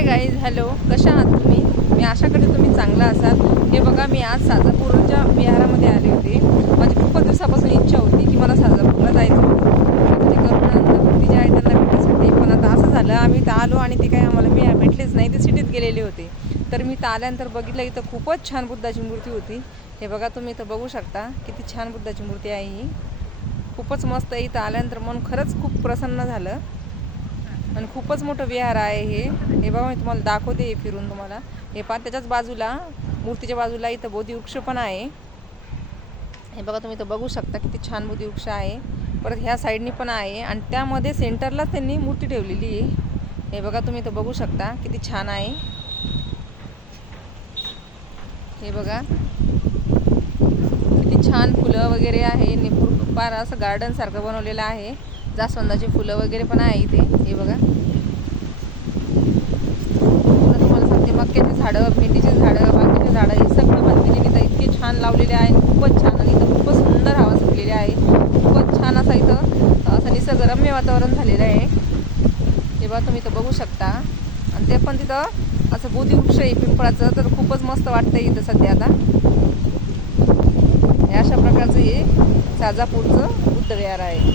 Hi guys, hello, कशा आहात तुम्ही? मी आशा करते तुम्ही चांगला असाल. हे बघा, मी आज साजापूरच्या विहारामध्ये आले होते. माझी खूपच दिवसापासून इच्छा होती की मला साजापूरला जायचं होतं. ते करुणानंद भक्ती जे आहे त्यांना भेटण्यासाठी. पण आता असं झालं, आम्ही तर आलो आणि ते काही आम्हाला भेटलेच नाही, ते सिटीत गेलेले होते. तर मी तर आल्यानंतर बघितलं, इथं खूपच छान बुद्धाची मूर्ती होती. हे बघा, तुम्ही इथं बघू शकता किती छान बुद्धाची मूर्ती आहे ही. खूपच मस्त आहे. इथं आल्यानंतर मन खरंच खूप प्रसन्न झालं. आणि खूपच मोठं विहार आहे हे बघा, मी तुम्हाला दाखवते हे फिरून तुम्हाला. हे पहा, त्याच्याच बाजूला, मूर्तीच्या बाजूला इथं बोधिवृक्ष पण आहे. हे बघा, तुम्ही इथं बघू शकता किती छान बोधिवृक्ष आहे. परत ह्या साईडनी पण आहे आणि त्यामध्ये सेंटरलाच त्यांनी मूर्ती ठेवलेली आहे. हे बघा, तुम्ही इथं बघू शकता किती छान आहे. हे बघा किती छान फुलं वगैरे आहे. निपूर पार असं गार्डन सारखं बनवलेलं आहे. जास्वंदाची फुलं वगैरे पण आहे इथे. हे बघा, तुम्हाला सांगते, मक्याची झाडं, भेंडीची झाडं, बाकीचे झाडं, हे सगळं भंतीजीने इथं इतके छान लावलेले आहे. खूपच छान. आणि इथं खूपच सुंदर हवा सुटलेली आहे. खूपच छान असं इथं असं निसर्गरम्य वातावरण झालेलं आहे. हे बघा, तुम्ही इथं बघू शकता. आणि ते पण तिथं असं बोधिवृक्ष आहे पिंपळाचं, तर खूपच मस्त वाटतंय इथं सध्या. आता हे अशा प्रकारचं हे साजापूरचं बुद्धविहार आहे.